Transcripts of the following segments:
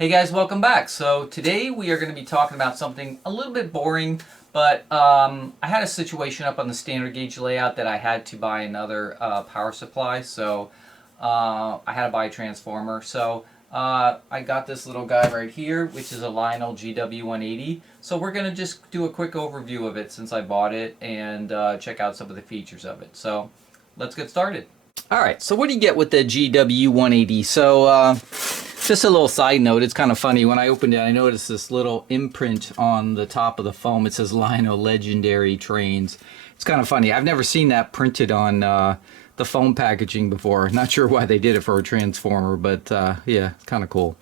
Hey guys, welcome back. So today we are going to be talking about something a little bit boring, but I had a situation up on the standard gauge layout that I had to buy another power supply, so I had to buy a transformer. So I got this little guy right here, which is a Lionel GW-180. So we're going to just do a quick overview of it since I bought it and check out some of the features of it. So let's get started. Alright, so what do you get with the GW-180? So just a little side note, it's kind of funny. When I opened it, I noticed this little imprint on the top of the foam. It says Lionel Legendary Trains. It's kind of funny. I've never seen that printed on the foam packaging before. Not sure why they did it for a transformer, but yeah, it's kind of cool.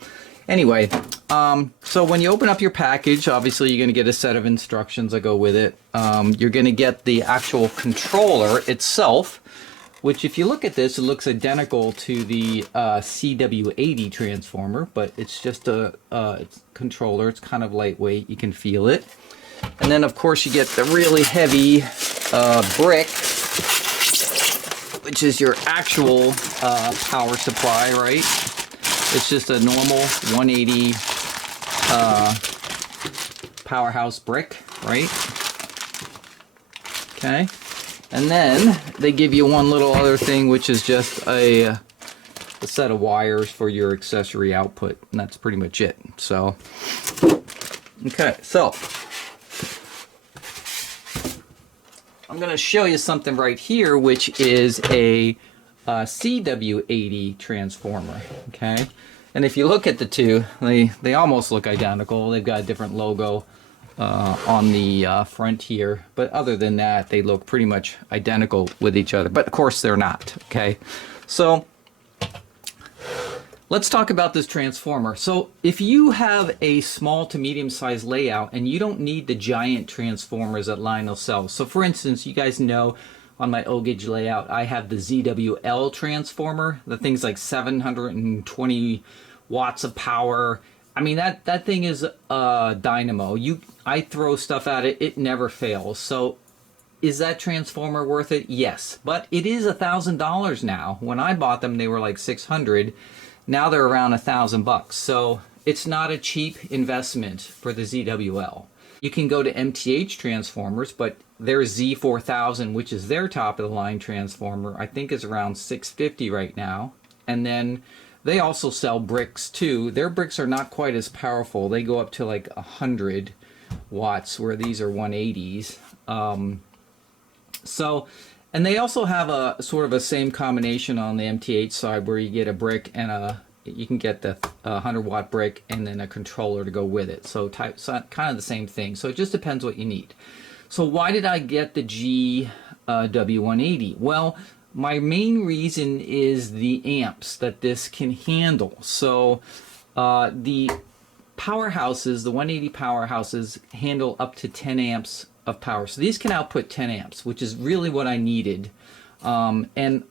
Anyway, so when you open up your package, obviously you're going to get a set of instructions that go with it. You're going to get the actual controller itself, which if you look at this, it looks identical to the CW-80 transformer, but it's just a controller. It's kind of lightweight. You can feel it. And then, of course, you get the really heavy brick, which is your actual power supply, right? It's just a normal 180 powerhouse brick, right? Okay. And then they give you one little other thing, which is just a set of wires for your accessory output, and that's pretty much it. So, okay, so I'm going to show you something right here, which is a CW-80 transformer. Okay, and if you look at the two, they almost look identical. They've got a different logo on the front here, but other than that, they look pretty much identical with each other, but of course they're not. Okay, so let's talk about this transformer. So if you have a small to medium sized layout and you don't need the giant transformers that Lionel sells, so for instance, you guys know on my O-gauge layout I have the ZWL transformer. The thing's like 720 watts of power. I mean, that thing is a dynamo. I throw stuff at it, it never fails. So is that transformer worth it? Yes, but it is $1,000 now. When I bought them, they were like $600. Now they're around $1,000. So it's not a cheap investment for the ZWL. You can go to MTH transformers, but their Z4000, which is their top of the line transformer, I think is around $650 right now. And then they also sell bricks too. Their bricks are not quite as powerful. They go up to like 100 watts, where these are 180s. And they also have a sort of a same combination on the MTH side, where you get a brick and you can get the 100-watt brick and then a controller to go with it. So kind of the same thing. So it just depends what you need. So why did I get the GW-180? Well, my main reason is the amps that this can handle. So the powerhouses, the 180 powerhouses, handle up to 10 amps of power. So these can output 10 amps, which is really what I needed. And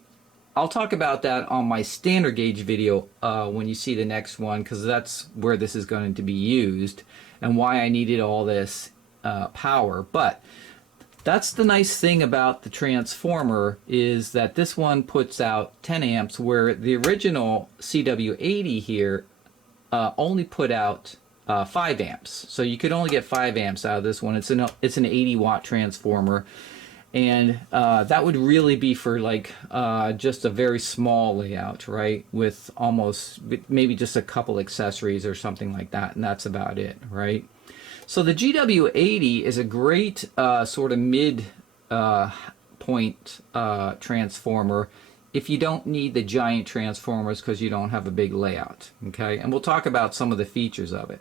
I'll talk about that on my standard gauge video when you see the next one, because that's where this is going to be used and why I needed all this power. But that's the nice thing about the transformer, is that this one puts out 10 amps, where the original CW-80 here only put out 5 amps. So you could only get 5 amps out of this one. It's an 80-watt transformer, and that would really be for like just a very small layout, right? With almost maybe just a couple accessories or something like that, and that's about it, right? So the GW-80 is a great sort of mid point transformer if you don't need the giant transformers, because you don't have a big layout. Okay, and we'll talk about some of the features of it.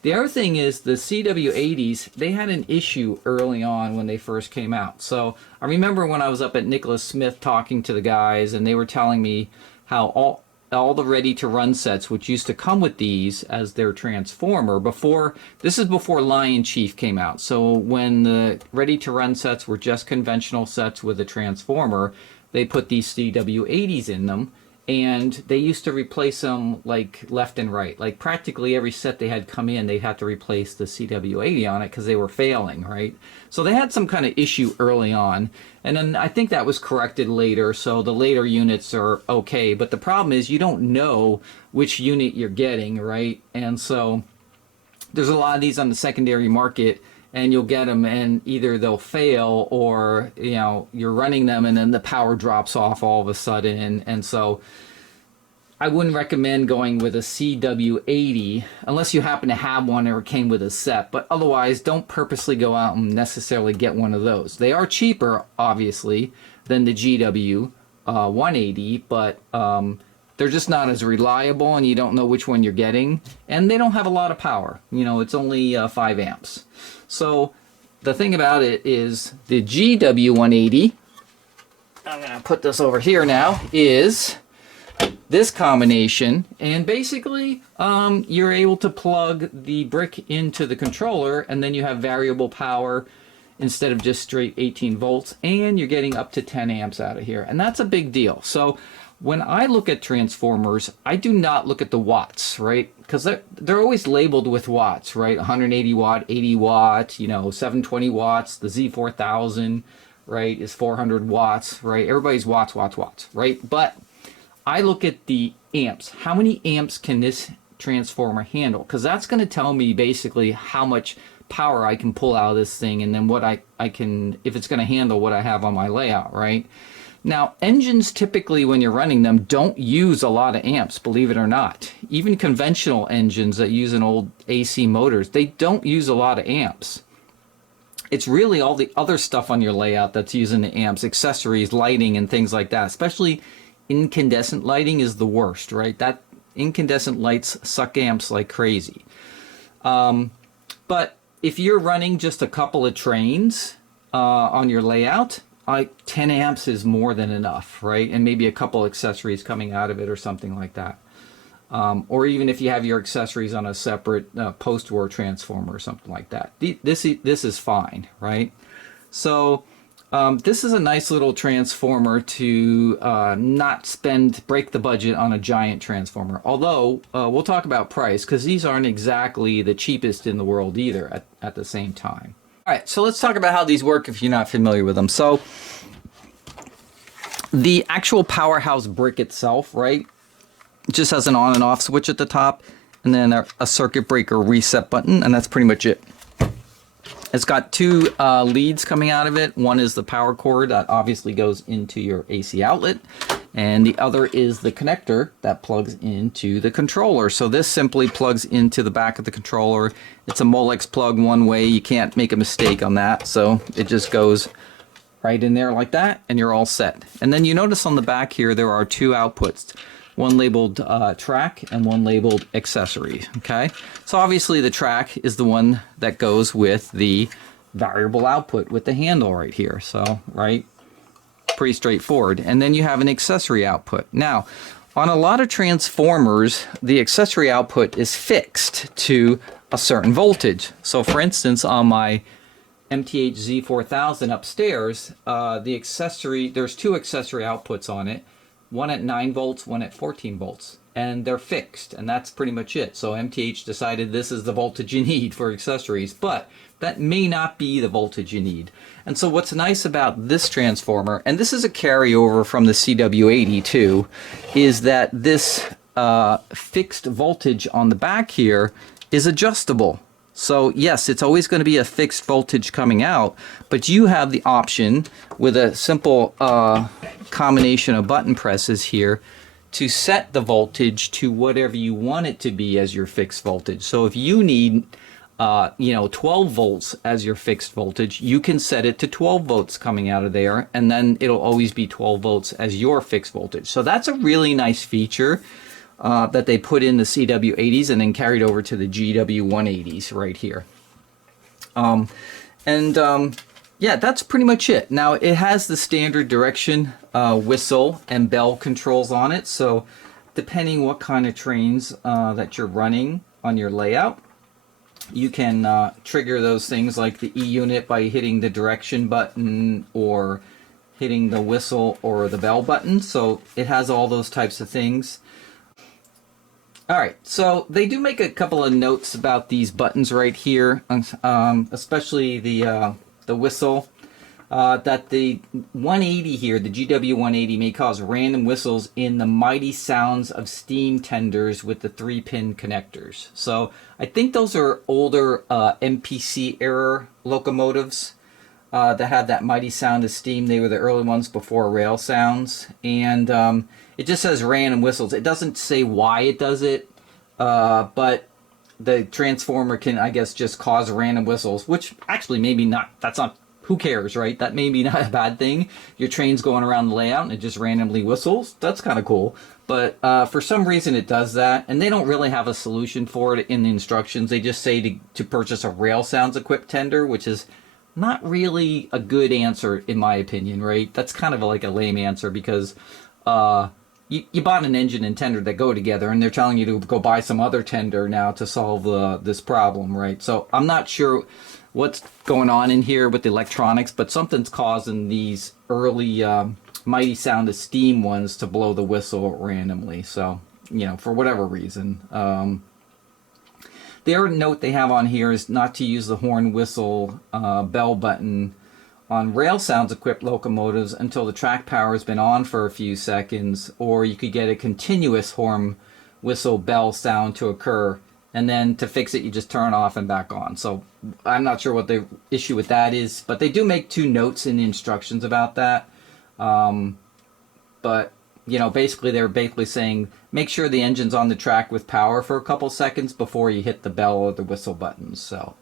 The other thing is the CW-80s, they had an issue early on when they first came out. So I remember when I was up at Nicholas Smith talking to the guys, and they were telling me how all the ready-to-run sets, which used to come with these as their transformer, this is before Lion Chief came out. So when the ready-to-run sets were just conventional sets with a transformer, they put these CW-80s in them, and they used to replace them like left and right. Like practically every set they had come in, they'd have to replace the CW-80 on it because they were failing, right? So they had some kind of issue early on, and then I think that was corrected later, so the later units are okay. But the problem is you don't know which unit you're getting, right? And so there's a lot of these on the secondary market, and you'll get them and either they'll fail, or you know, you're running them and then the power drops off all of a sudden. And so I wouldn't recommend going with a CW-80 unless you happen to have one or it came with a set, but otherwise don't purposely go out and necessarily get one of those. They are cheaper obviously than the GW-180, but they're just not as reliable, and you don't know which one you're getting, and they don't have a lot of power. You know, it's only 5 amps. So the thing about it is the GW-180, I'm going to put this over here now, is this combination, and basically you're able to plug the brick into the controller, and then you have variable power instead of just straight 18 volts, and you're getting up to 10 amps out of here, and that's a big deal. So when I look at transformers, I do not look at the watts, right? Because they're always labeled with watts, right? 180 watt, 80 watt, you know, 720 watts. The Z4000, right, is 400 watts, right? Everybody's watts, watts, watts, right? But I look at the amps. How many amps can this transformer handle? Because that's going to tell me basically how much power I can pull out of this thing, and then what I can, if it's going to handle what I have on my layout, right? Now, engines typically, when you're running them, don't use a lot of amps, believe it or not. Even conventional engines that use an old AC motors, they don't use a lot of amps. It's really all the other stuff on your layout that's using the amps, accessories, lighting, and things like that. Especially incandescent lighting is the worst, right? That incandescent lights suck amps like crazy. But if you're running just a couple of trains on your layout, 10 amps is more than enough, right? And maybe a couple accessories coming out of it or something like that. Or even if you have your accessories on a separate post-war transformer or something like that. This is fine, right? So this is a nice little transformer to not break the budget on a giant transformer. Although, we'll talk about price, because these aren't exactly the cheapest in the world either at the same time. All right, so let's talk about how these work if you're not familiar with them. So the actual powerhouse brick itself, right, just has an on and off switch at the top, and then a circuit breaker reset button, and that's pretty much it. It's got 2 leads coming out of it. One is the power cord that obviously goes into your AC outlet, and the other is the connector that plugs into the controller. So this simply plugs into the back of the controller. It's a Molex plug one way. You can't make a mistake on that. So it just goes right in there like that, and you're all set. And then you notice on the back here there are 2 outputs. One labeled track and one labeled accessory, okay? So obviously the track is the one that goes with the variable output with the handle right here. So, right? Pretty straightforward. And then you have an accessory output. Now, on a lot of transformers, the accessory output is fixed to a certain voltage. So for instance, on my MTH Z4000 upstairs, there's 2 accessory outputs on it. One at 9 volts, one at 14 volts. And they're fixed, and that's pretty much it. So MTH decided this is the voltage you need for accessories, but that may not be the voltage you need. And so what's nice about this transformer, and this is a carryover from the CW-80 too, is that this fixed voltage on the back here is adjustable. So yes, it's always going to be a fixed voltage coming out, but you have the option with a simple combination of button presses here to set the voltage to whatever you want it to be as your fixed voltage. So if you need 12 volts as your fixed voltage, you can set it to 12 volts coming out of there, and then it'll always be 12 volts as your fixed voltage. So that's a really nice feature that they put in the CW-80s and then carried over to the GW-180s right here. Yeah, that's pretty much it. Now it has the standard direction whistle and bell controls on it, so depending what kind of trains that you're running on your layout, you can trigger those things like the E unit by hitting the direction button, or hitting the whistle or the bell button. So it has all those types of things. All right, so they do make a couple of notes about these buttons right here, especially the whistle. That the 180 here, the GW-180, may cause random whistles in the mighty sounds of steam tenders with the 3-pin connectors. So I think those are older MPC era locomotives that had that mighty sound of steam. They were the early ones before rail sounds. And it just says random whistles. It doesn't say why it does it, but the transformer can, I guess, just cause random whistles, which actually maybe not, that's not, who cares, right? That may be not a bad thing. Your train's going around the layout and it just randomly whistles. That's kind of cool. But for some reason it does that, and they don't really have a solution for it in the instructions. They just say to purchase a rail sounds equipped tender, which is not really a good answer in my opinion, right? That's kind of like a lame answer because you bought an engine and tender that go together, and they're telling you to go buy some other tender now to solve this problem, right? So I'm not sure what's going on in here with the electronics, but something's causing these early mighty sound of steam ones to blow the whistle randomly. So, you know, for whatever reason. The other note they have on here is not to use the horn, whistle, bell button on rail sounds equipped locomotives until the track power has been on for a few seconds, or you could get a continuous horn, whistle, bell sound to occur, and then to fix it you just turn it off and back on. So I'm not sure what the issue with that is, but they do make 2 notes in the instructions about that. But you know, basically they're basically saying make sure the engine's on the track with power for a couple seconds before you hit the bell or the whistle buttons. So,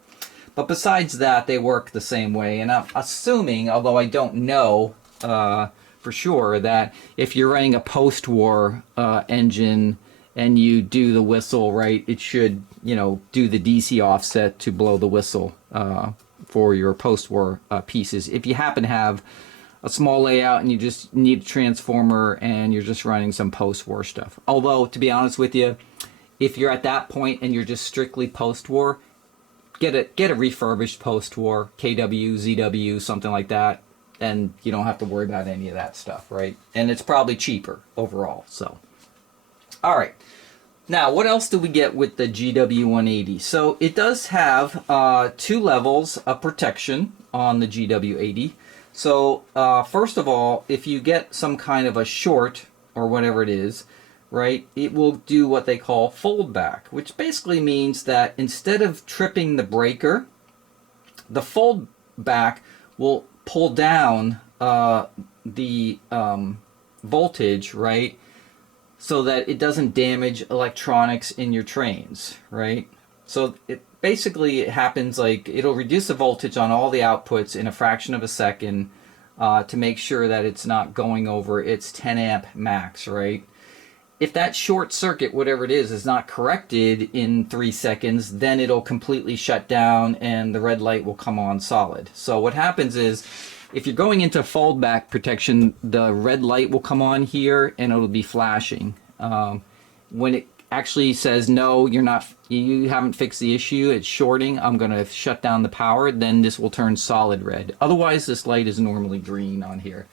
but besides that, they work the same way. And I'm assuming, although I don't know for sure, that if you're running a post-war engine and you do the whistle right, it should, you know, do the DC offset to blow the whistle for your post-war pieces. If you happen to have a small layout and you just need a transformer and you're just running some post-war stuff. Although, to be honest with you, if you're at that point and you're just strictly post-war, get a refurbished post-war, KW, ZW, something like that, and you don't have to worry about any of that stuff, right? And it's probably cheaper overall. So, all right. Now, what else do we get with the GW-180? So it does have 2 levels of protection on the GW-80. So first of all, if you get some kind of a short or whatever it is, right, it will do what they call fold back, which basically means that instead of tripping the breaker, the fold back will pull down the voltage, right, so that it doesn't damage electronics in your trains, right? So it basically, it happens like it'll reduce the voltage on all the outputs in a fraction of a second to make sure that it's not going over its 10 amp max, right? If that short circuit, whatever it is not corrected in 3 seconds, then it'll completely shut down and the red light will come on solid. So what happens is, if you're going into fold back protection, the red light will come on here and it'll be flashing. When it actually says, no, you haven't fixed the issue, it's shorting, I'm going to shut down the power, then this will turn solid red. Otherwise, this light is normally green on here.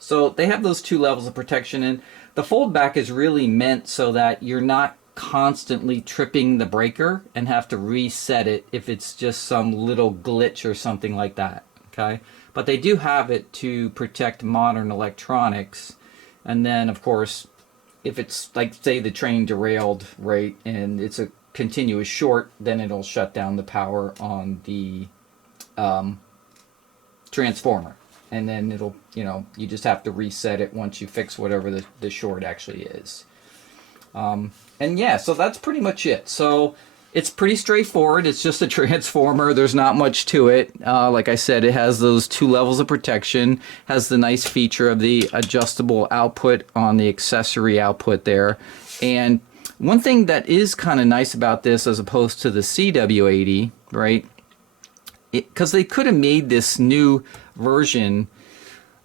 So they have those 2 levels of protection, and the fold back is really meant so that you're not constantly tripping the breaker and have to reset it if it's just some little glitch or something like that, okay? But they do have it to protect modern electronics. And then, of course, if it's like, say, the train derailed, right, and it's a continuous short, then it'll shut down the power on the transformer. And then it'll, you know, you just have to reset it once you fix whatever the short actually is. And yeah, so that's pretty much it. So it's pretty straightforward. It's just a transformer. There's not much to it. Like I said, it has those 2 levels of protection, has the nice feature of the adjustable output on the accessory output there. And one thing that is kind of nice about this as opposed to the CW-80, right, because they could have made this new version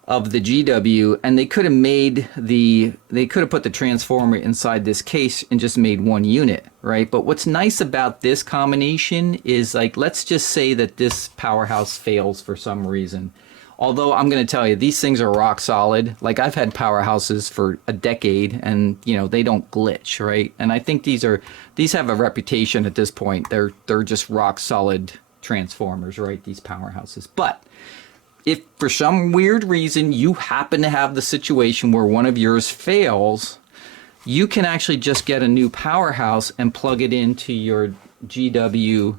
of the GW, and they could have put the transformer inside this case and just made 1 unit, right? But what's nice about this combination is, like, let's just say that this powerhouse fails for some reason. Although I'm going to tell you, these things are rock solid. Like, I've had powerhouses for a decade, and you know, they don't glitch, right? And I think these have a reputation at this point. They're just rock solid transformers, right? These powerhouses. But if for some weird reason you happen to have the situation where one of yours fails, you can actually just get a new powerhouse and plug it into your GW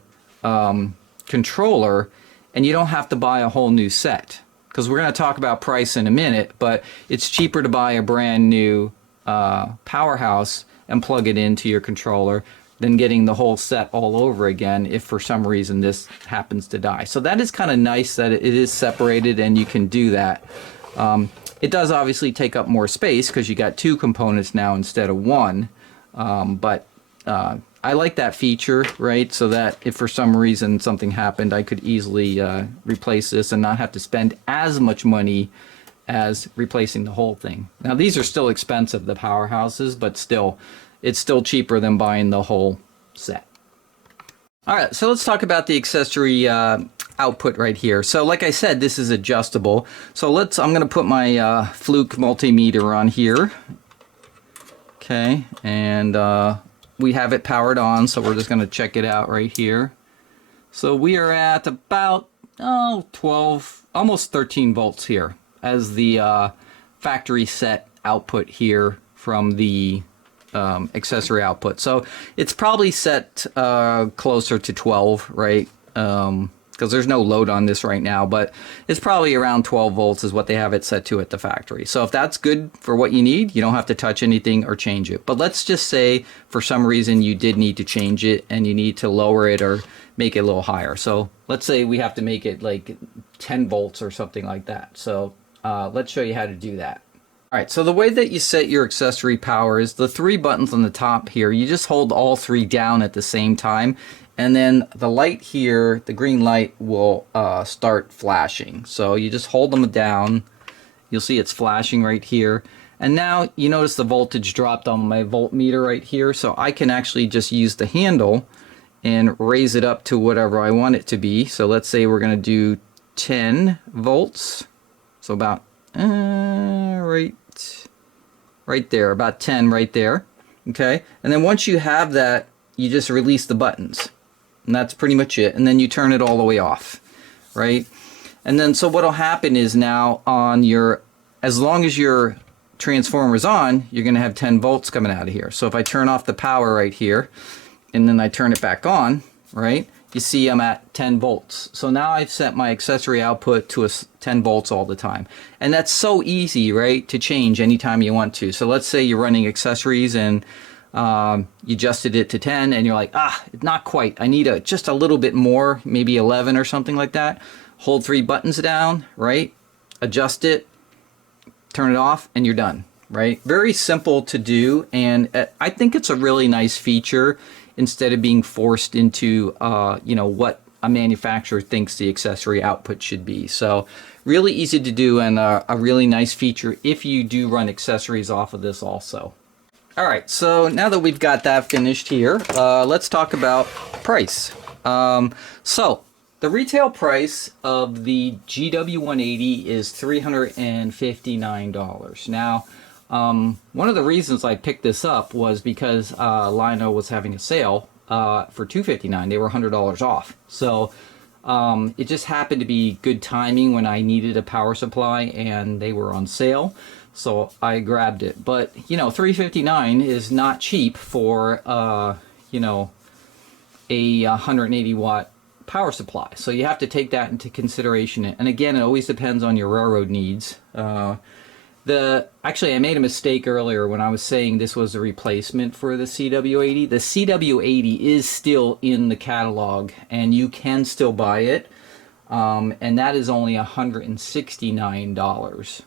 controller, and you don't have to buy a whole new set. Because we're going to talk about price in a minute, but it's cheaper to buy a brand new powerhouse and plug it into your controller than getting the whole set all over again if for some reason this happens to die. So that is kind of nice that it is separated and you can do that. It does obviously take up more space because you got two components now instead of one, but I like that feature, right? So that if for some reason something happened, I could easily replace this and not have to spend as much money as replacing the whole thing. Now, these are still expensive, the powerhouses, but still, it's still cheaper than buying the whole set. All right, so let's talk about the accessory output right here. So like I said, this is adjustable. So I'm going to put my Fluke multimeter on here. Okay, and we have it powered on, so we're just going to check it out right here. So we are at about 12, almost 13 volts here as the factory set output here from the accessory output. So it's probably set closer to 12, right? Because there's no load on this right now, but it's probably around 12 volts is what they have it set to at the factory. So if that's good for what you need, you don't have to touch anything or change it. But let's just say for some reason you did need to change it and you need to lower it or make it a little higher. So let's say we have to make it like 10 volts or something like that. So let's show you how to do that. All right, so the way that you set your accessory power is the three buttons on the top here. You just hold all three down at the same time, and then the light here, the green light, will start flashing. So you just hold them down. You'll see it's flashing right here. And now you notice the voltage dropped on my voltmeter right here. So I can actually just use the handle and raise it up to whatever I want it to be. So let's say we're going to do 10 volts. So about right there, about 10 right there. Okay, and then once you have that, you just release the buttons, and that's pretty much it. And then you turn it all the way off, right? And then so what'll happen is now on your, as long as your transformer's on, you're going to have 10 volts coming out of here. So if I turn off the power right here and then I turn it back on, right, you see I'm at 10 volts. So now I've set my accessory output to 10 volts all the time. And that's so easy, right, to change anytime you want to. So let's say you're running accessories and you adjusted it to 10 and you're like, not quite. I need just a little bit more, maybe 11 or something like that. Hold three buttons down, right? Adjust it, turn it off, and you're done, right? Very simple to do, and I think it's a really nice feature instead of being forced into what a manufacturer thinks the accessory output should be. So really easy to do, and a really nice feature if you do run accessories off of this also. All right, so now that we've got that finished here, let's talk about price. So the retail price of the GW-180 is $359. Now, one of the reasons I picked this up was because Lionel was having a sale for $259. They were $100 off. So it just happened to be good timing when I needed a power supply and they were on sale. So I grabbed it. But, $359 is not cheap for, a 180 watt power supply. So you have to take that into consideration. And again, it always depends on your railroad needs. Actually, I made a mistake earlier when I was saying this was a replacement for the CW-80. The CW-80 is still in the catalog, and you can still buy it, and that is only $169.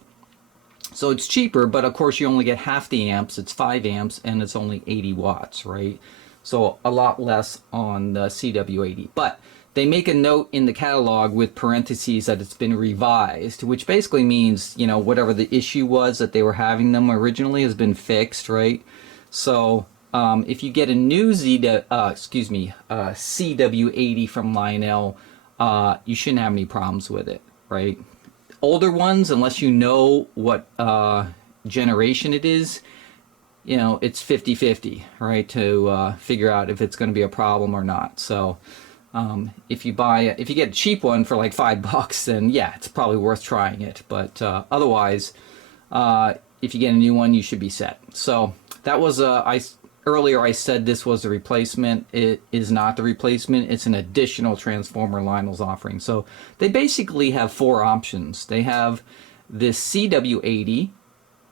So it's cheaper, but of course you only get half the amps. It's 5 amps, and it's only 80 watts, right? So a lot less on the CW-80. But they make a note in the catalog with parentheses that it's been revised, which basically means, whatever the issue was that they were having them originally has been fixed, right? So if you get a new CW-80 from Lionel, you shouldn't have any problems with it, right? older ones, unless you know what generation it is, you know, it's 50-50, right, to figure out if it's going to be a problem or not. So if you get a cheap one for like $5, then yeah, it's probably worth trying it. But otherwise, if you get a new one, you should be set. So that was earlier I said this was a replacement. It is not the replacement. It's an additional transformer Lionel's offering. So they basically have 4 options. They have this CW-80,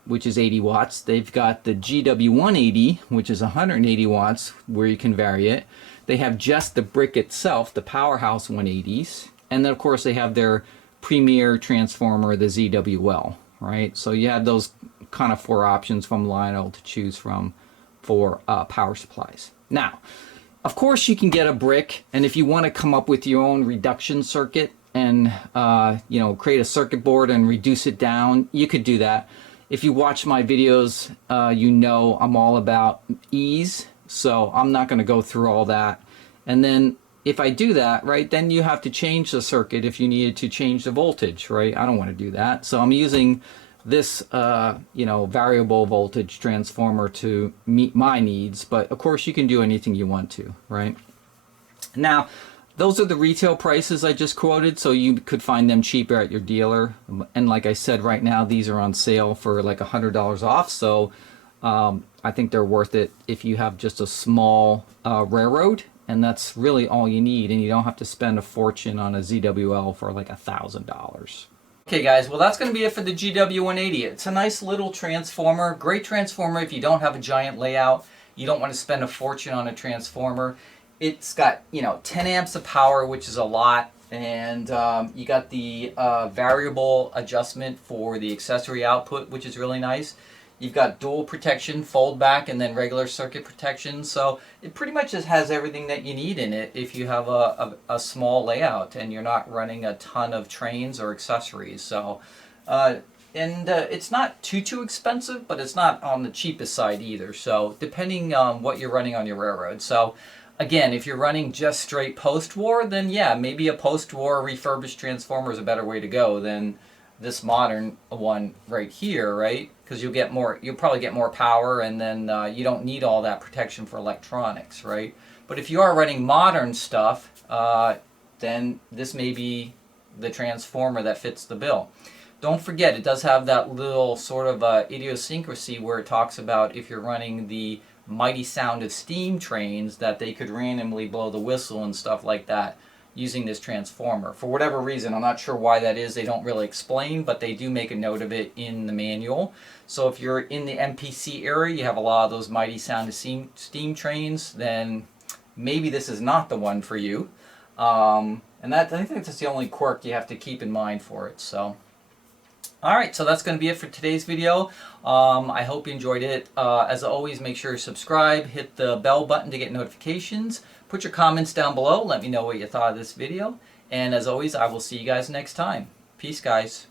which is 80 watts. They've got the GW-180, which is 180 watts, where you can vary it. They have just the brick itself, the Powerhouse 180s. And then, of course, they have their premier transformer, the ZWL, right? So you have those kind of 4 options from Lionel to choose from for power supplies. Now, of course, you can get a brick, and if you want to come up with your own reduction circuit and you know, create a circuit board and reduce it down, you could do that. If you watch my videos, you know I'm all about ease, so I'm not going to go through all that. And then if I do that, right, then you have to change the circuit if you needed to change the voltage, right? I don't want to do that. So I'm using this, you know, variable voltage transformer to meet my needs. But of course, you can do anything you want to, right? Now, those are the retail prices I just quoted, so you could find them cheaper at your dealer. And like I said, right now these are on sale for like $100 off, so I think they're worth it if you have just a small railroad, and that's really all you need, and you don't have to spend a fortune on a ZWL for like $1,000. Okay guys, well that's going to be it for the GW-180. It's a nice little transformer, great transformer if you don't have a giant layout, you don't want to spend a fortune on a transformer. It's got, you know, 10 amps of power, which is a lot, and you got the variable adjustment for the accessory output, which is really nice. You've got dual protection, fold back, and then regular circuit protection, so it pretty much just has everything that you need in it if you have a small layout and you're not running a ton of trains or accessories. So, it's not too expensive, but it's not on the cheapest side either, so depending on what you're running on your railroad. So again, if you're running just straight post-war, then yeah, maybe a post-war refurbished transformer is a better way to go than this modern one right here, right? Because you'll probably get more power, and then you don't need all that protection for electronics, right? But if you are running modern stuff, then this may be the transformer that fits the bill. Don't forget, it does have that little sort of idiosyncrasy where it talks about if you're running the mighty sound of steam trains, that they could randomly blow the whistle and stuff like that using this transformer. For whatever reason, I'm not sure why that is, they don't really explain, but they do make a note of it in the manual. So if you're in the MPC area, you have a lot of those mighty sound of steam trains, then maybe this is not the one for you. And I think that's the only quirk you have to keep in mind for it. So, alright, so that's going to be it for today's video. I hope you enjoyed it. As always, make sure you subscribe, hit the bell button to get notifications, put your comments down below, let me know what you thought of this video, and as always, I will see you guys next time. Peace, guys.